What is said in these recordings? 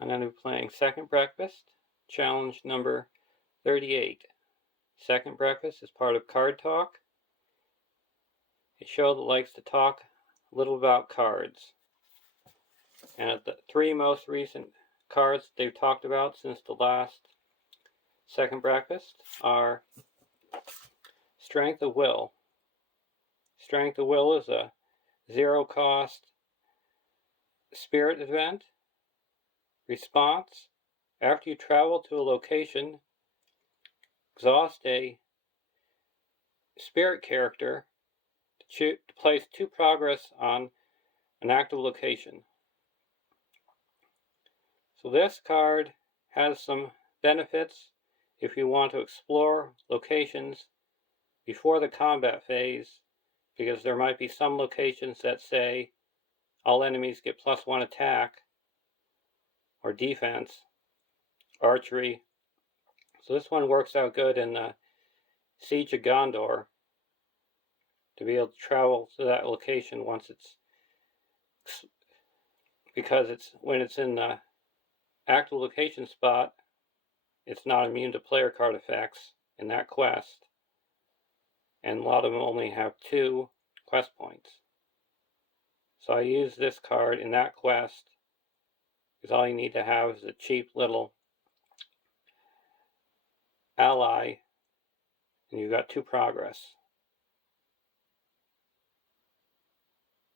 I'm going to be playing Second Breakfast, challenge number 38. Second Breakfast is part of Card Talk, a show that likes to talk a little about cards. And the three most recent cards they've talked about since the last Second Breakfast are Strength of Will. Strength of Will is a zero-cost spirit event. Response: after you travel to a location, exhaust a spirit character to place 2 progress on an active location. So this card has some benefits if you want to explore locations before the combat phase, because there might be some locations that say all enemies get +1 attack or defense, archery. So this one works out good in Siege of Gondor, to be able to travel to that location once it's, because when it's in the active location spot, it's not immune to player card effects in that quest, and a lot of them only have 2 quest points. So I use this card in that quest because all you need to have is a cheap little ally, and you've got 2 progress.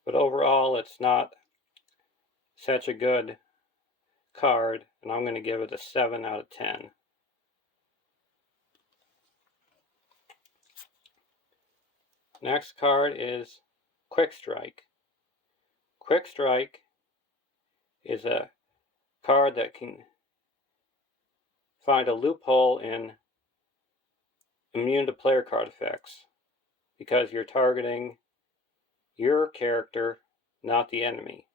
But overall, it's not such a good card, and I'm going to give it a 7 out of 10. Next card is Quick Strike. Quick Strike is a card that can find a loophole in immune to player card effects, because you're targeting your character, not the enemy.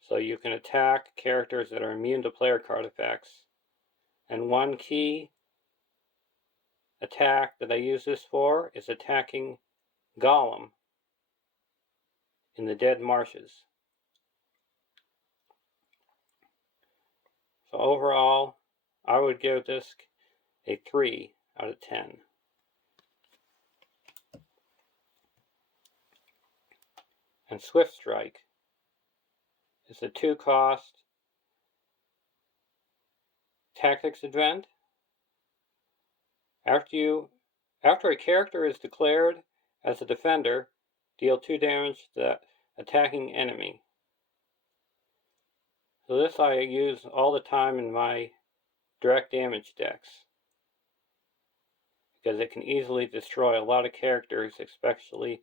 So you can attack characters that are immune to player card effects. And one key attack that I use this for is attacking Gollum in the Dead Marshes. So overall, I would give this a 3 out of 10. And Swift Strike is a 2-cost tactics event. After a character is declared as a defender, deal 2 damage to the attacking enemy. So this I use all the time in my direct damage decks, because it can easily destroy a lot of characters, especially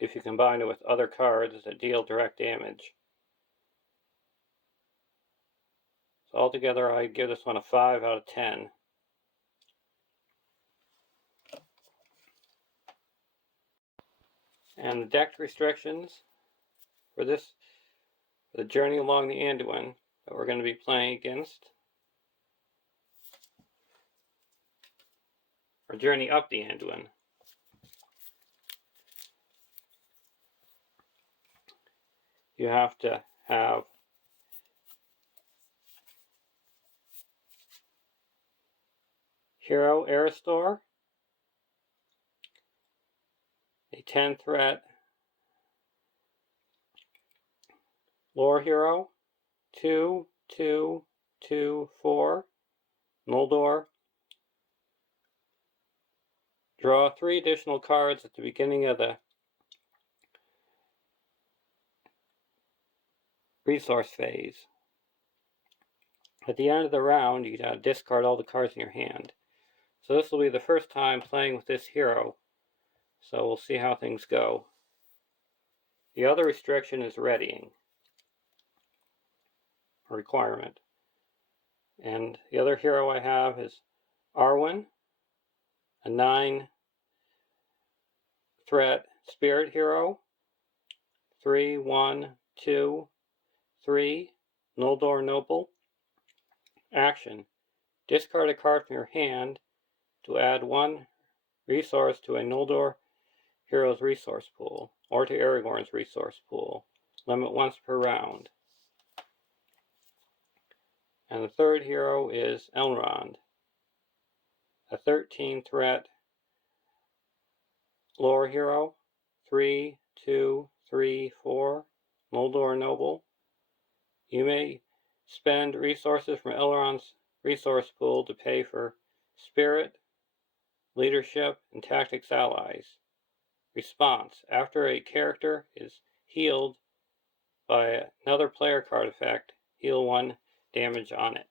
if you combine it with other cards that deal direct damage. So altogether, I give this one a 5 out of 10. And the deck restrictions for the journey along the Anduin that we're going to be playing against, or journey up the Anduin. You have to have Hero Erestor, a 10-threat lore hero, 2, 2, 2, 4, Noldor. Draw 3 additional cards at the beginning of the resource phase. At the end of the round, you gotta discard all the cards in your hand. So this will be the first time playing with this hero, so we'll see how things go. The other restriction is readying, a requirement. And the other hero I have is Arwen, a 9-threat spirit hero, 3, 1, 2, 3, Noldor Noble. Action: discard a card from your hand to add 1 resource to a Noldor hero's resource pool, or to Aragorn's resource pool. Limit once per round. And the third hero is Elrond, a 13 threat lore hero, 3, 2, 3, 4, Noldor Noble. You may spend resources from Elrond's resource pool to pay for spirit, leadership, and tactics allies. Response: after a character is healed by another player card effect, heal 1 damage on it.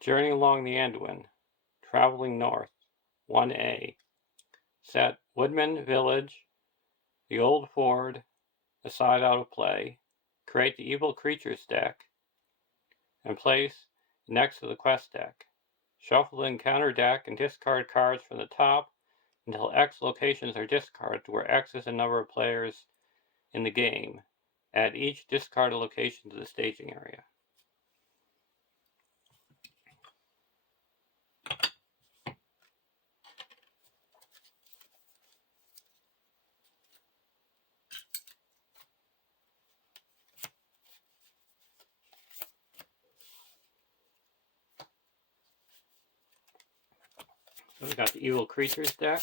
Journey along the Anduin, traveling north, 1A. Set Woodman Village, the Old Ford, a side out of play. Create the Evil Creatures deck and place next to the quest deck. Shuffle the encounter deck and discard cards from the top until X locations are discarded, where X is the number of players in the game. Add each discarded location to the staging area. So we got the Evil Creatures deck.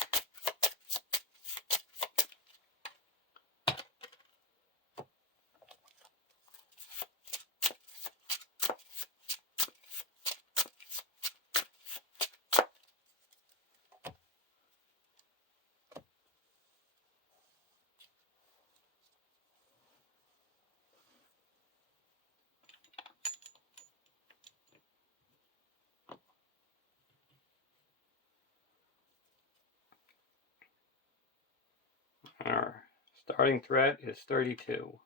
Our starting threat is 32.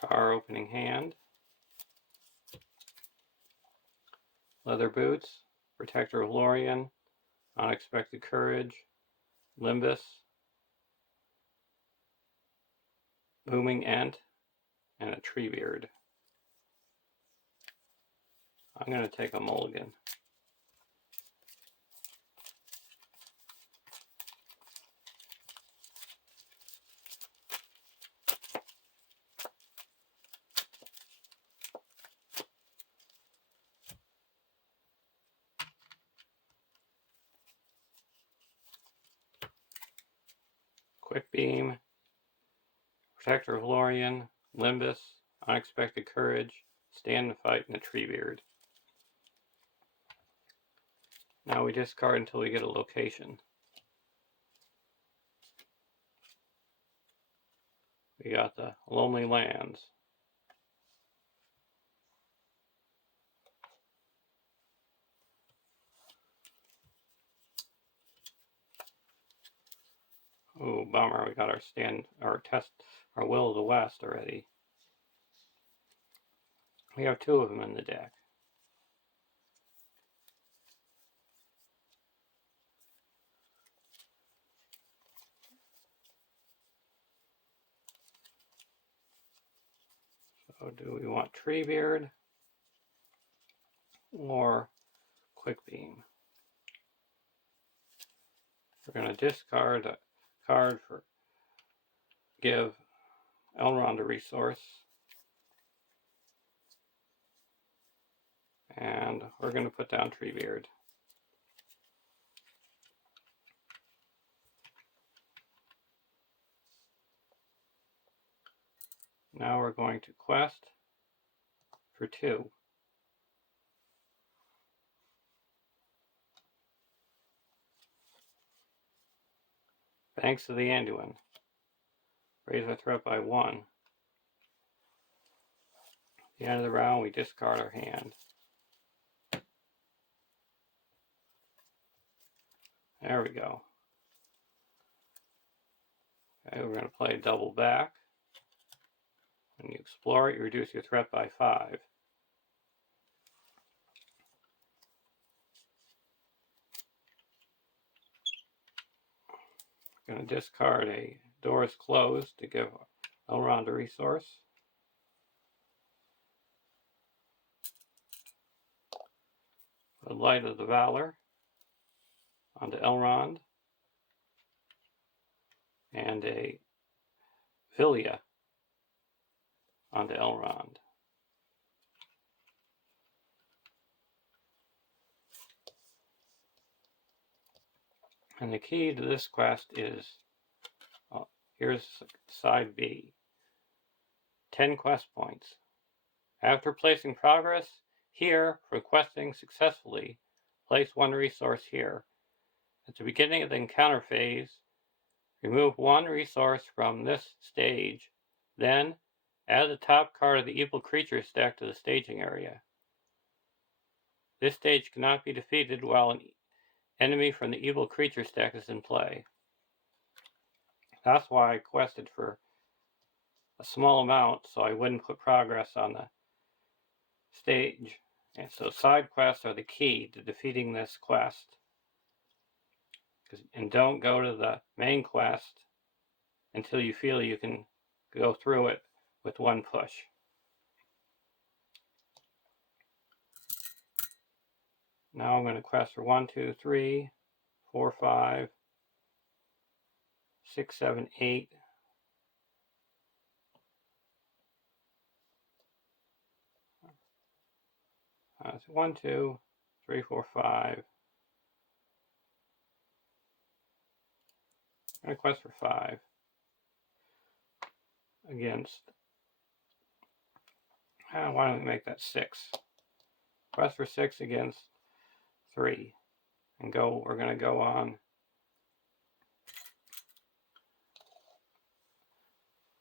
Draw our opening hand. Leather Boots, Protector of Lorien, Unexpected Courage, Limbus, Booming Ent, and a Treebeard. I'm going to take a mulligan. Quick Beam, Protector of Lorien, Limbus, Unexpected Courage, Stand and Fight, and a Treebeard. Now we discard until we get a location. We got the Lonely Lands. Oh, bummer, we got our Will of the West already. We have 2 of them in the deck. So do we want Treebeard or Quick Beam? We're going to discard a card for give Elrond a resource. And we're going to put down Treebeard. Now we're going to quest for 2. Thanks to the Anduin. Raise our threat by 1. At the end of the round, we discard our hand. There we go. Okay, we're going to play double back. When you explore it, you reduce your threat by 5. I'm going to discard a Door is Closed to give Elrond a resource. The Light of the Valor onto Elrond. And a Vilya onto Elrond. And the key to this quest is, here's side B, 10 quest points. After placing progress here for questing successfully, place 1 resource here. At the beginning of the encounter phase, remove 1 resource from this stage, then add the top card of the evil creature stack to the staging area. This stage cannot be defeated while an enemy from the evil creature stack is in play. That's why I quested for a small amount so I wouldn't put progress on the stage. And so side quests are the key to defeating this quest. And don't go to the main quest until you feel you can go through it with 1 push. Now I'm going to quest for 1, 2, 3, 4, 5, 6, 7, 8. 1, 2, 3, 4, 5. I'm going to quest for 5 against, why don't we make that 6? Quest for 6 against 3. And we're going to go on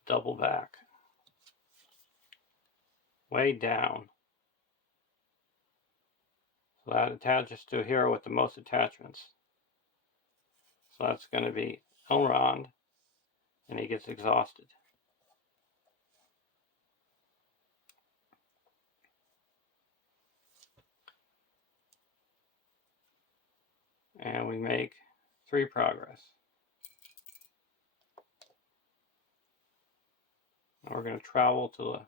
double back. Way down. So that attaches to a hero with the most attachments. So that's going to be Elrond, and he gets exhausted. And we make 3 progress. And we're going to travel to the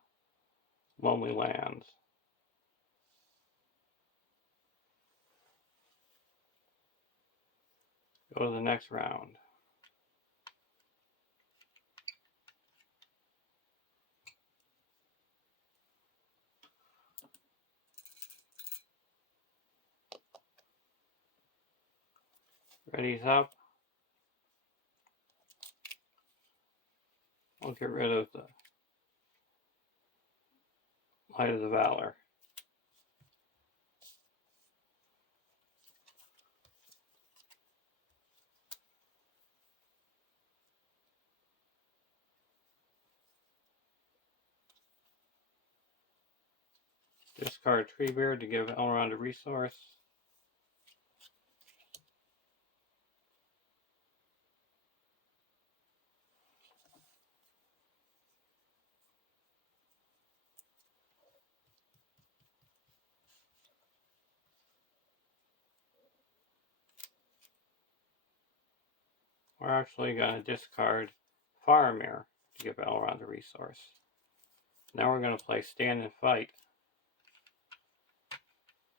Lonely Lands. Go to the next round. Ready's up. We'll get rid of the Light of the Valor. Discard Treebeard to give Elrond a resource. We're actually going to discard Faramir to give Elrond a resource. Now we're going to play Stand and Fight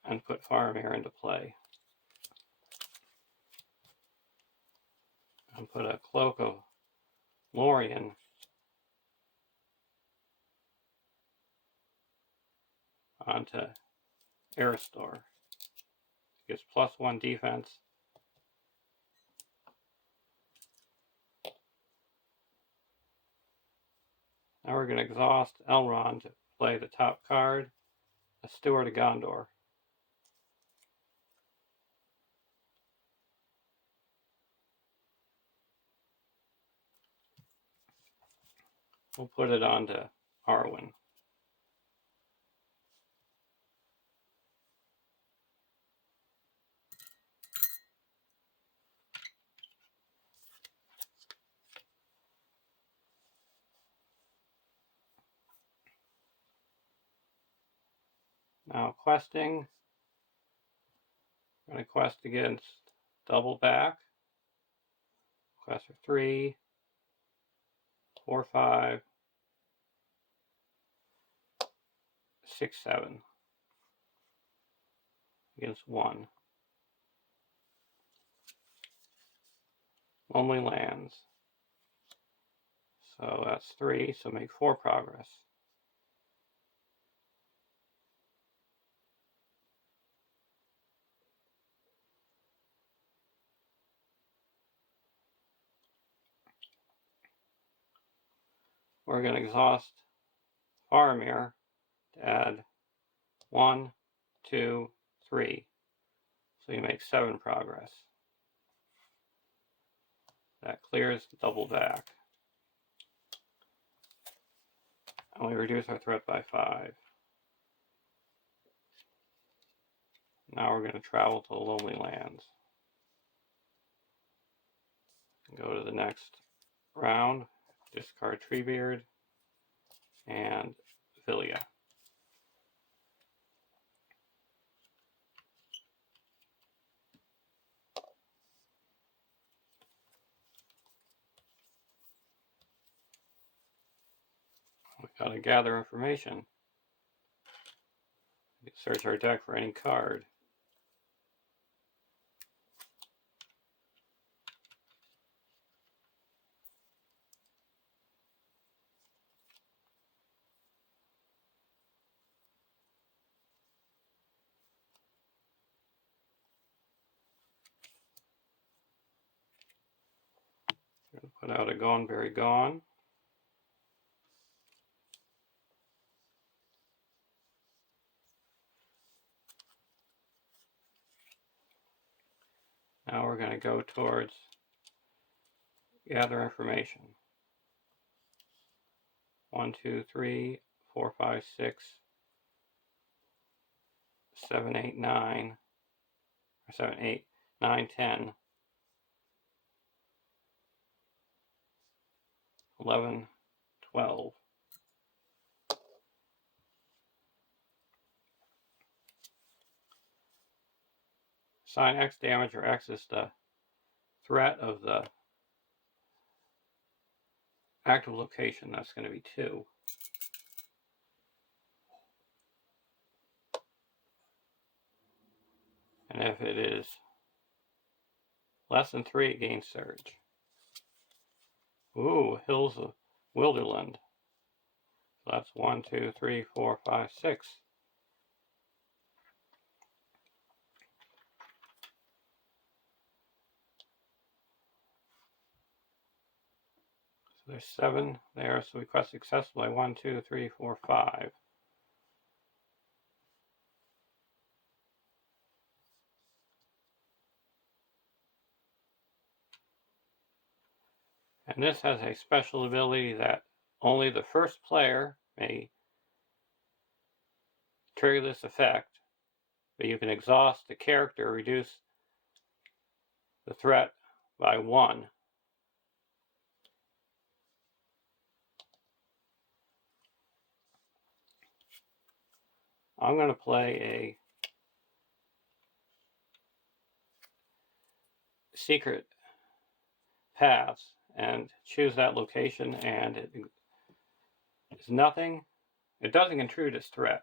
and put Faramir into play. And put a Cloak of Lorien onto Erestor. Gives +1 defense. Now we're going to exhaust Elrond to play the top card, a Steward of Gondor. We'll put it onto Arwen. Now questing. I'm going to quest against double back. Quest for 3, 4, 5, 6, 7. Against 1. Only lands. So that's 3, so make 4 progress. We're going to exhaust Faramir to add 1, 2, 3. So you make 7 progress. That clears double back. And we reduce our threat by 5. Now we're going to travel to the Lonely Lands. Go to the next round, discard Treebeard and Villia. We gotta gather information. We can search our deck for any card. Put out a Gone Very Gone. Now we're going to go towards gather information. 1, 2, 3, 4, 5, 6, 7, 8, 9, or 7, 8, 9, 10, 11, 12. Assign X damage, where X is the threat of the active location. That's going to be 2. And if it is less than 3, it gains Surge. Ooh, Hills of Wilderland. So that's 1, 2, 3, 4, 5, 6. So there's 7 there, so we quest successfully. 1, 2, 3, 4, 5. And this has a special ability that only the first player may trigger this effect, but you can exhaust the character, reduce the threat by 1. I'm going to play a secret paths and choose that location, and it is nothing. It doesn't intrude as threat.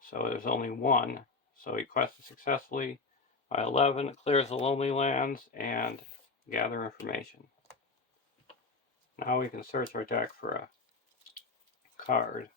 So there's only 1. So he quested successfully. By 11, it clears the Lonely Lands and gather information. Now we can search our deck for a card.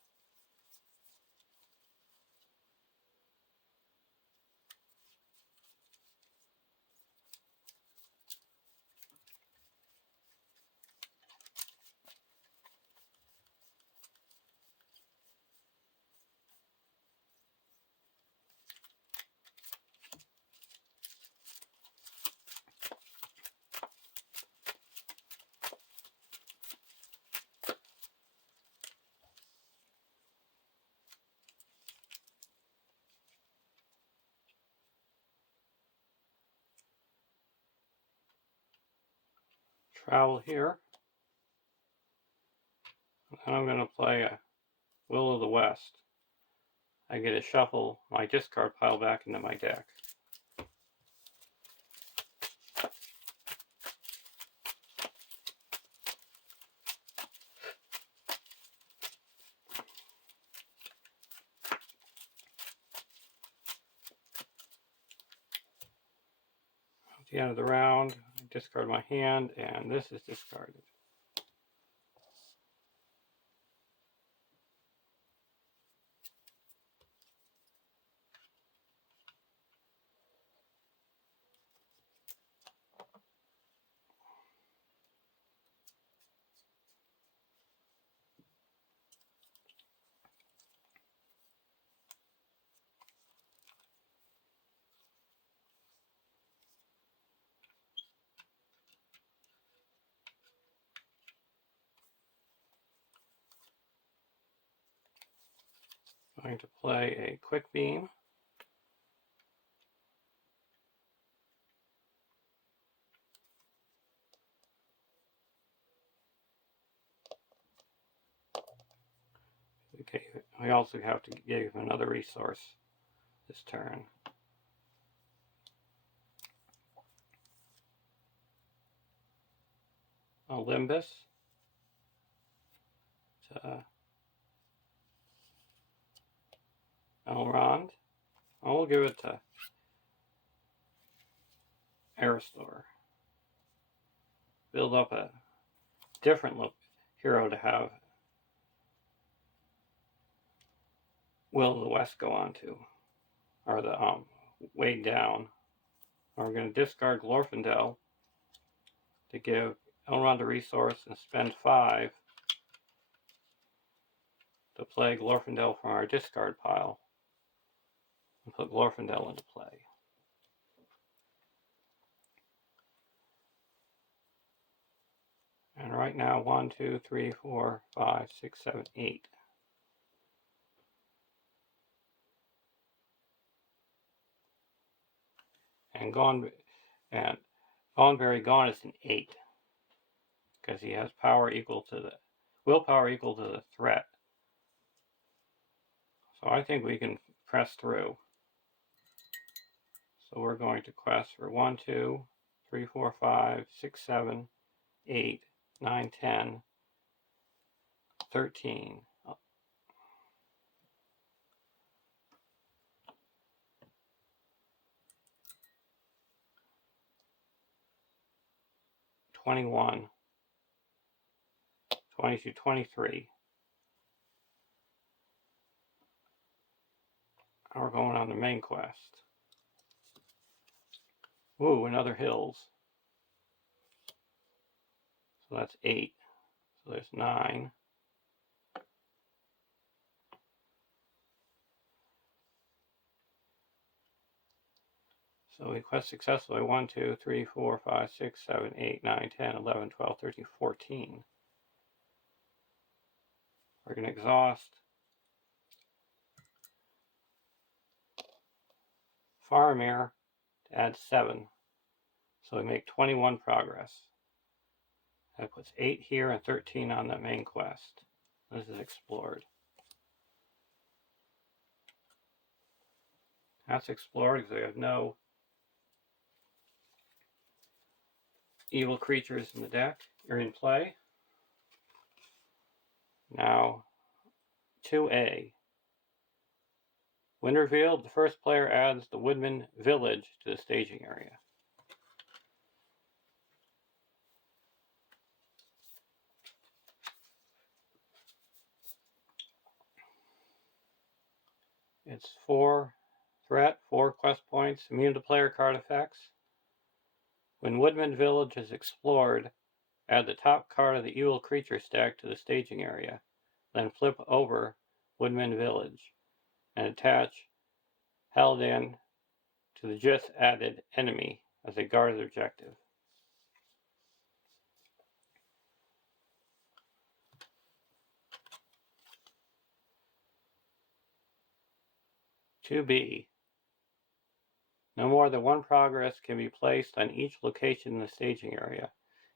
Travel here. And I'm going to play a Will of the West. I get to shuffle my discard pile back into my deck. At the end of the round, I discard my hand, and this is discarded. I'm going to play a quick beam. Okay, I also have to give another resource this turn. Olympus. Elrond. I will give it to Erestor. Build up a different hero to have Will of the West go on to, or the weighed down. We're going to discard Glorfindel to give Elrond a resource and spend 5 to play Glorfindel from our discard pile and put Glorfindel into play. And right now, 1, 2, 3, 4, 5, 6, 7, 8. And Gonberry Gone is an 8 because he has power equal to the willpower equal to the threat. So I think we can press through. So we're going to quest for 1, 2, 3, 4, 5, 6, 7, 8, 9, 10, 13. 21, 22, 23. Now we're going on the main quest. Ooh, another hills. So that's 8. So there's 9. So we quest successfully 1, 2, 3, 4, 5, 6, 7, 8, 9, 10, 11, 12, 13, 14. We're going to exhaust Faramir to add 7. So we make 21 progress. That puts 8 here and 13 on the main quest. This is explored. That's explored because we have no evil creatures in the deck or in play. Now, 2A. When revealed, the first player adds the Woodman Village to the staging area. It's 4 threat, 4 quest points, immune to player card effects. When Woodman Village is explored, add the top card of the evil creature stack to the staging area. Then flip over Woodman Village and attach Haldan to the just added enemy as a guarded objective. To B. No more than 1 progress can be placed on each location in the staging area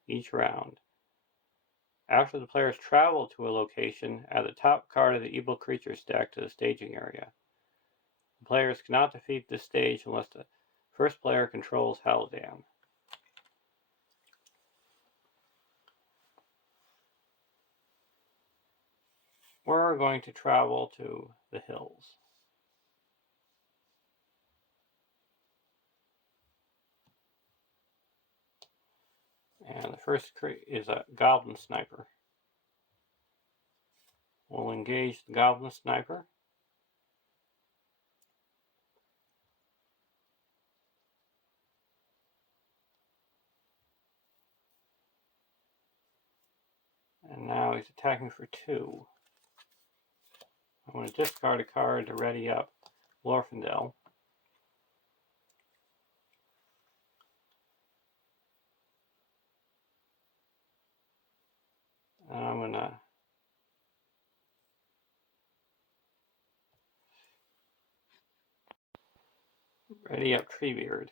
each round. After the players travel to a location, add the top card of the evil creature stack to the staging area. The players cannot defeat this stage unless the first player controls Halidam. We're going to travel to the hills. And the first is a Goblin Sniper. We'll engage the Goblin Sniper. And now he's attacking for 2. I'm going to discard a card to ready up Glorfindel. And I'm going to ready up Treebeard.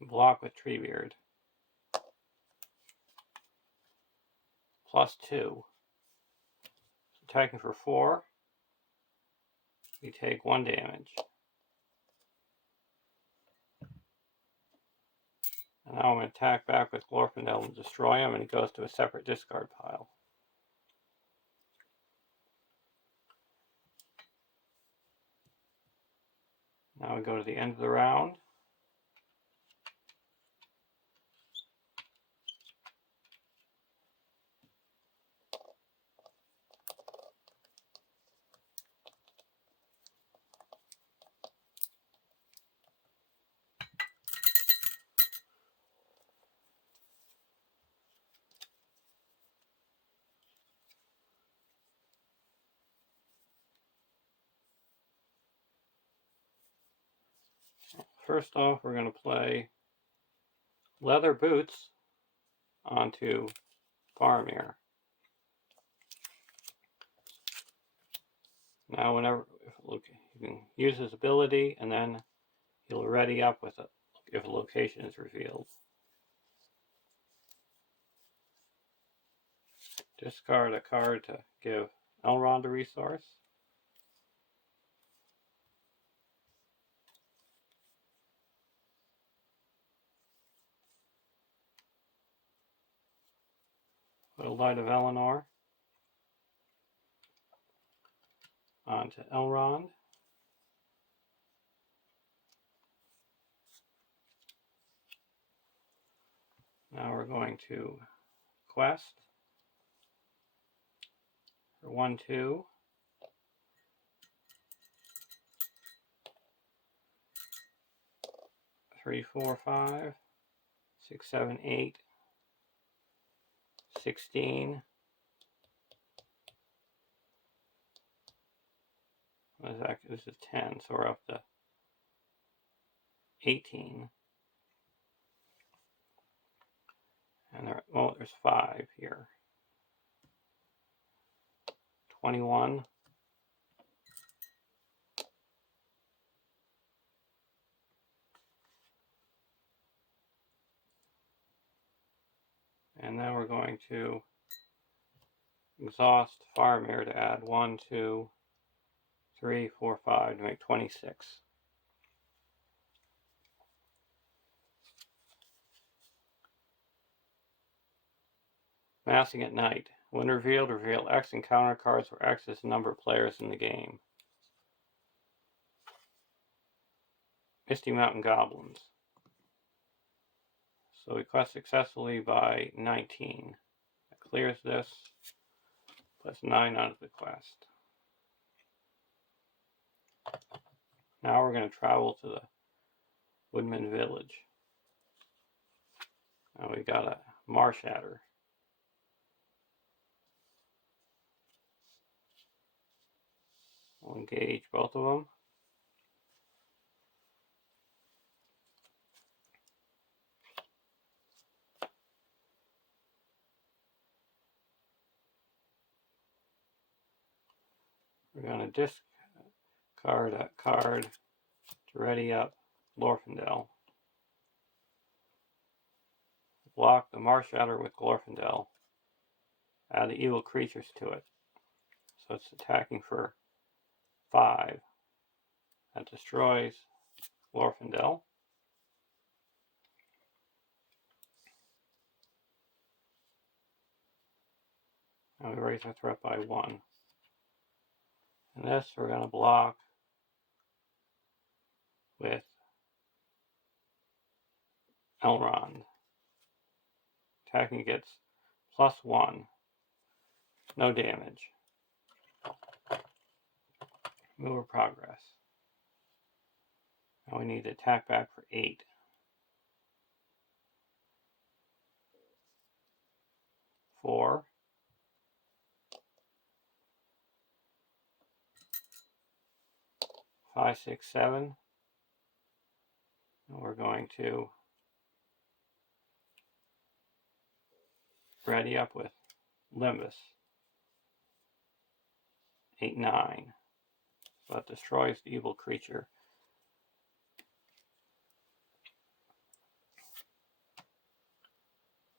Block with Treebeard. +2. Attacking for 4. We take 1 damage. And now I'm going to attack back with Glorfindel and destroy him, and he goes to a separate discard pile. Now we go to the end of the round. First off, we're going to play Leather Boots onto Faramir. Now whenever, you can use his ability, and then he'll ready up with it if a location is revealed. Discard a card to give Elrond a resource. Put a Light of Eleanor onto Elrond. Now we're going to quest for 1, 2. 3, 4, 5, 6, 7, 8, 16. What is that? This is 10, so we're up to 18. And there's 5 here. 21. And then we're going to exhaust Faramir to add 1, 2, 3, 4, 5 to make 26. Massing at night. When revealed, reveal X encounter cards where X is the number of players in the game. Misty Mountain Goblins. So we quest successfully by 19. That clears this. Plus 9 out of the quest. Now we're going to travel to the Woodman Village. Now we got a Marsh Adder. We'll engage both of them. We're going to discard a card to ready up Glorfindel. block the Marshatter with Glorfindel. Add the evil creatures to it. So it's attacking for 5. That destroys Glorfindel. And we raise our threat by 1. And this we're going to block with Elrond. Attacking gets +1. No damage. Move or progress. Now we need to attack back for 8. 4. 5, 6, 7. And we're going to ready up with Limbus. 8, 9. So it destroys the evil creature.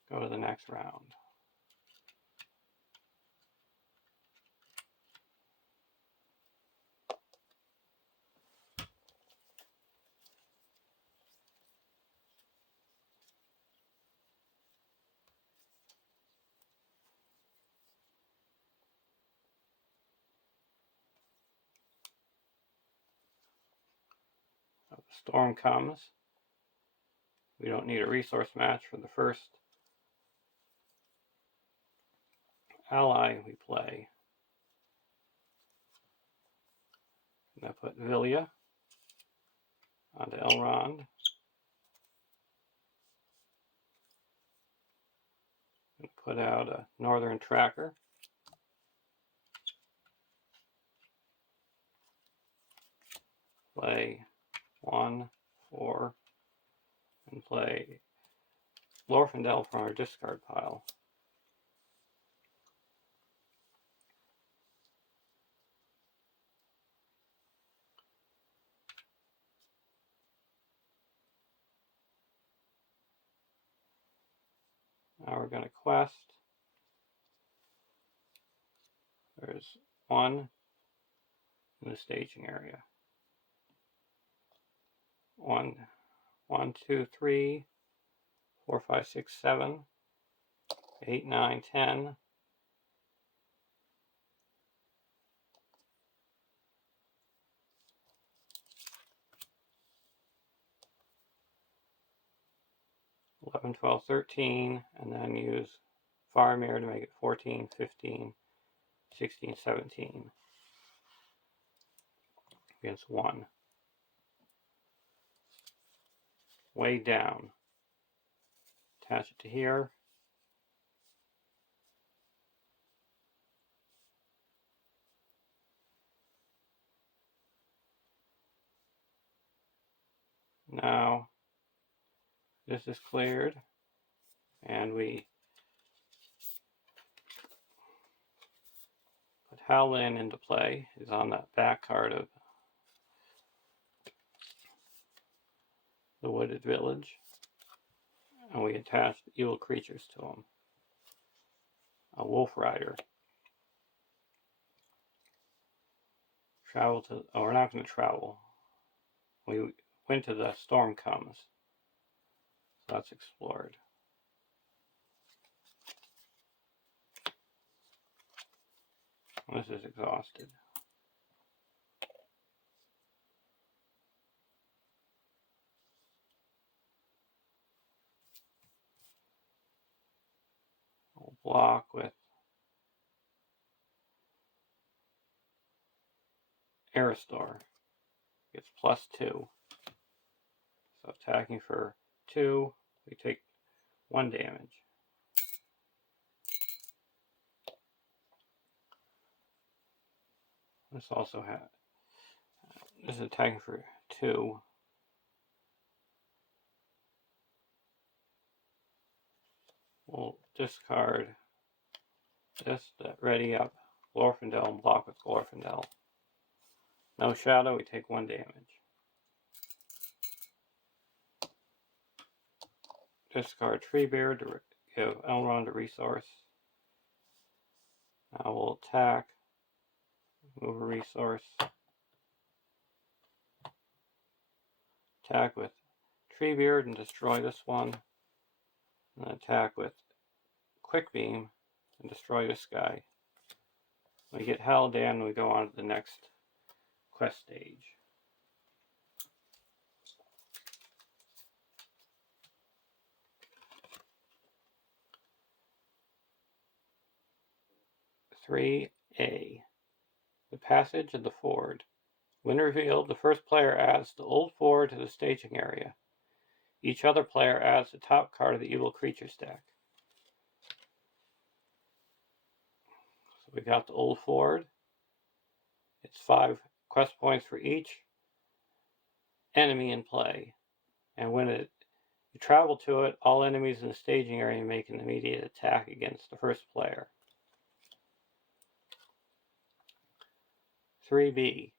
Go to the next round. So the storm comes. We don't need a resource match for the first ally we play. And I put Villia onto Elrond. And put out a Northern Tracker. Play 1, 4, and play Glorfindel from our discard pile. Now we're going to quest. There's 1 in the staging area. 1, 2, 3, 4, 5, 6, 7, 8, 9, 10. 11, 12, 13, and then use Faramir to make it 14, 15, 16, 17 against 1. Way down. Attach it to here. Now this is cleared, and we put Howlin into play. Is on that back card of the Wooded Village, and we attach evil creatures to him. A Wolf Rider. Travel to. Oh, we're not going to travel. We went to the Storm Comes. So that's explored. This is exhausted. We'll block with Erestor. Gets +2. So attacking for 2, we take 1 damage. This also has. This is attacking for 2. We'll discard this to ready up Glorfindel and block with Glorfindel. No shadow, we take 1 damage. discard Treebeard to give Elrond a resource. Now we'll attack, move a resource, attack with Treebeard and destroy this one, and attack with Quick Beam and destroy this guy. We get Haldan and we go on to the next quest stage. A. The Passage of the Ford. When revealed, the first player adds the Old Ford to the staging area. Each other player adds the top card of the Evil Creatures deck. So we got the Old Ford. It's 5 quest points for each enemy in play. And when you travel to it, all enemies in the staging area make an immediate attack against the first player. 3B.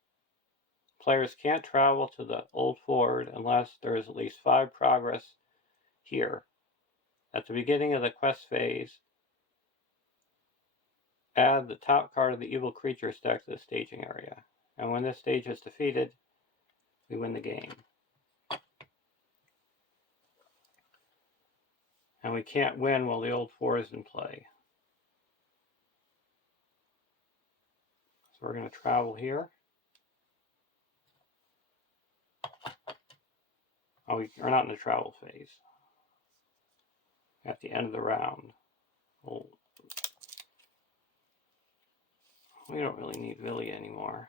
Players can't travel to the Old Ford unless there is at least 5 progress here. At the beginning of the quest phase, add the top card of the Evil Creatures deck to the staging area. And when this stage is defeated, we win the game. And we can't win while the Old Ford is in play. So we're going to travel here. Oh, we are not in the travel phase. At the end of the round. We don't really need Villia anymore.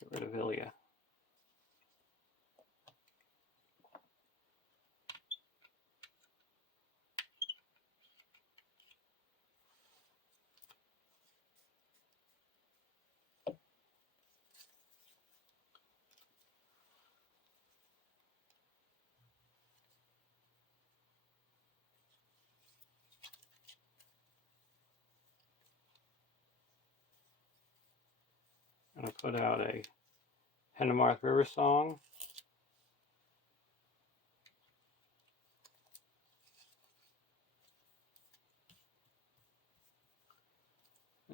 Get rid of Villia. I'm going to put out a Hennemarth River Song.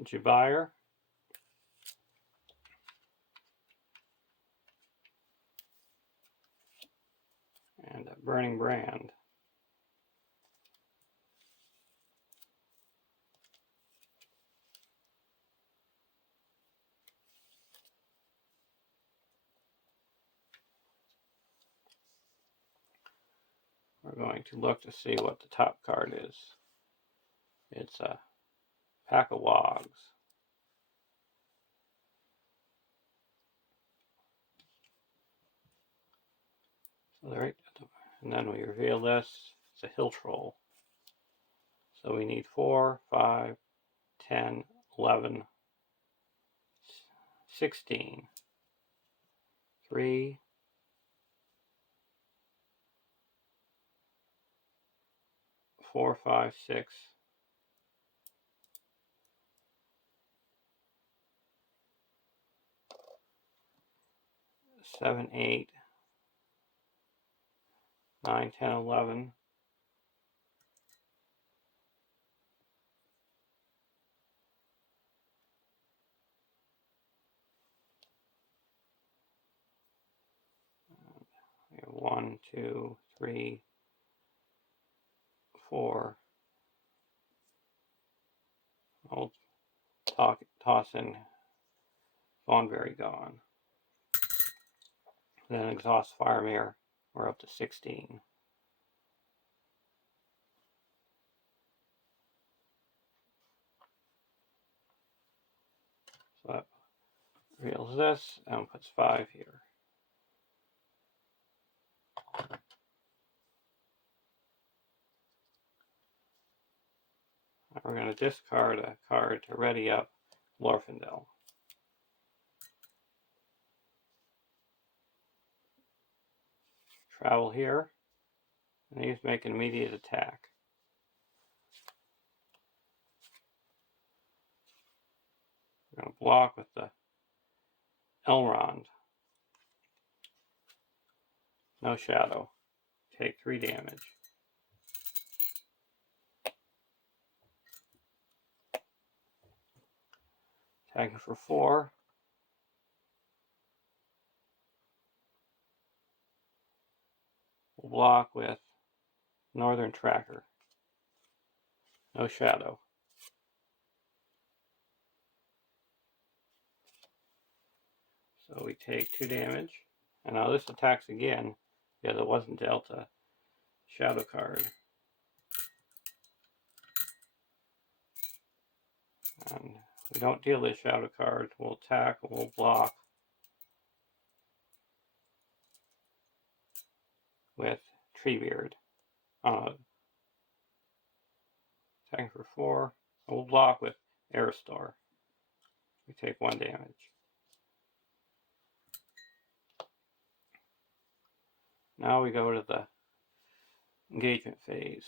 Jabire. And a Burning Brand. We're going to look to see what the top card is. It's a pack of wogs. So there, and then we reveal this. It's a Hill Troll. So we need 4, 5, 10, 11, 16. 3, 4, 5, 6. 7, 8, 9, 10, 11. We have 1, 2, 3, 4. I'll toss in Fawnberry Gone. Then Exhaust Firemere. We're up to 16. So that reveals this and puts 5 here. Now we're going to discard a card to ready up Glorfindel. Travel here, and he's making immediate attack. We're going to block with the Elrond. No shadow. Take 3 damage. Attacking for 4. We'll block with Northern Tracker. No shadow. So we take 2 damage. And now this attacks again because it wasn't dealt a shadow card. And we don't deal this shadow card. We'll attack, we'll block with Treebeard. Attacking for 4. We'll block with Erestor. We take 1 damage. Now we go to the engagement phase.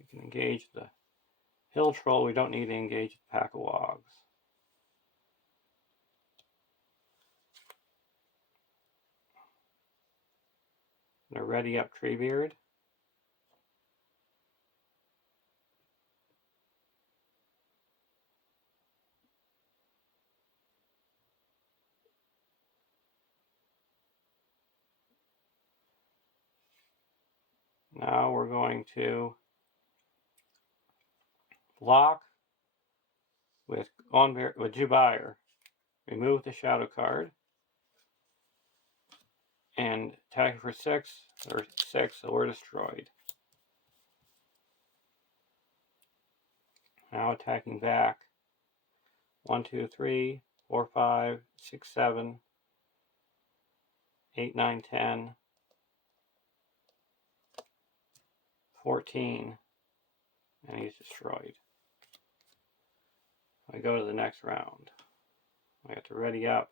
We can engage the Hill Troll. We don't need to engage the pack of wogs. They're ready up Treebeard. Now we're going to block with Jubier. Remove the shadow card. And attacking for 6, so we're destroyed. Now attacking back. 1, 2, 3, 4, 5, 6, 7, 8, 9, 10, 14, and he's destroyed. I go to the next round. I have to ready up.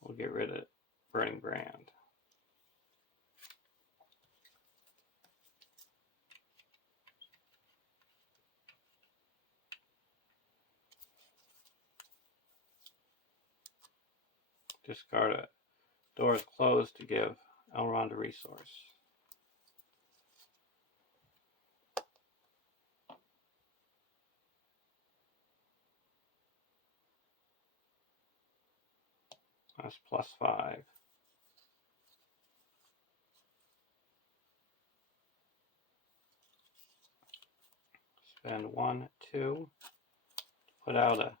We'll get rid of Burning Brand. Discard it. Door is closed to give Elrond a resource. That's +5. Spend 1, 2. Put out a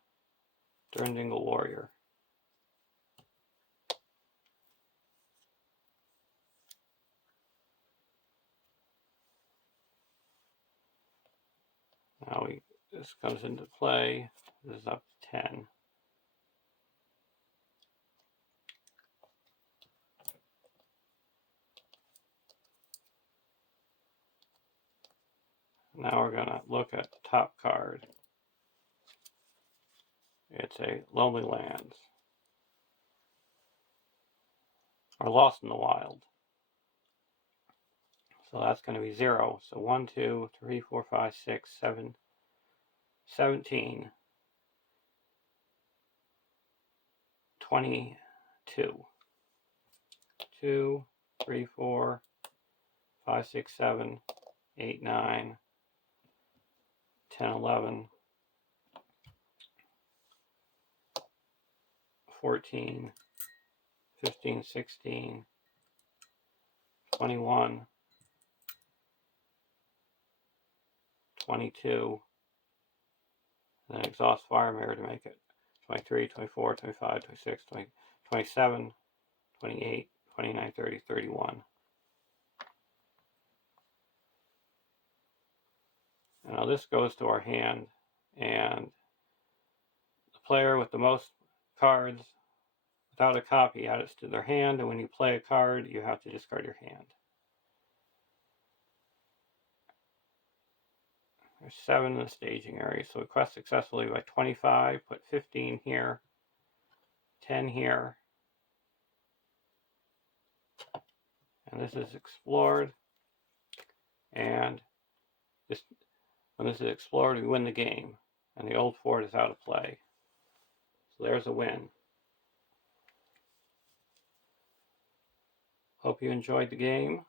Durndingle Warrior. Now this comes into play. This is up to 10. Now we're going to look at the top card. It's a Lonely Lands, or Lost in the Wild. So that's going to be 0. So 1, 2, 3, 4, 5, 6, 7, 17, 22. 2, 3, 4, 5, 6, 7, 8, 9, 10, 11, 14, 15, 16, 21, 22, and then exhaust Fire Mirror to make it 23, 24, 25, 26, 20, 27, 28, 29, 30, 31. And now this goes to our hand, and the player with the most cards without a copy adds it to their hand, and when you play a card, you have to discard your hand. There's 7 in the staging area, so we quest successfully by 25, put 15 here, 10 here, and this is explored, and when this is explored, we win the game, and the old fort is out of play. So there's a win. Hope you enjoyed the game.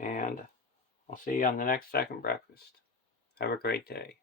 And I'll see you on the next second breakfast. Have a great day.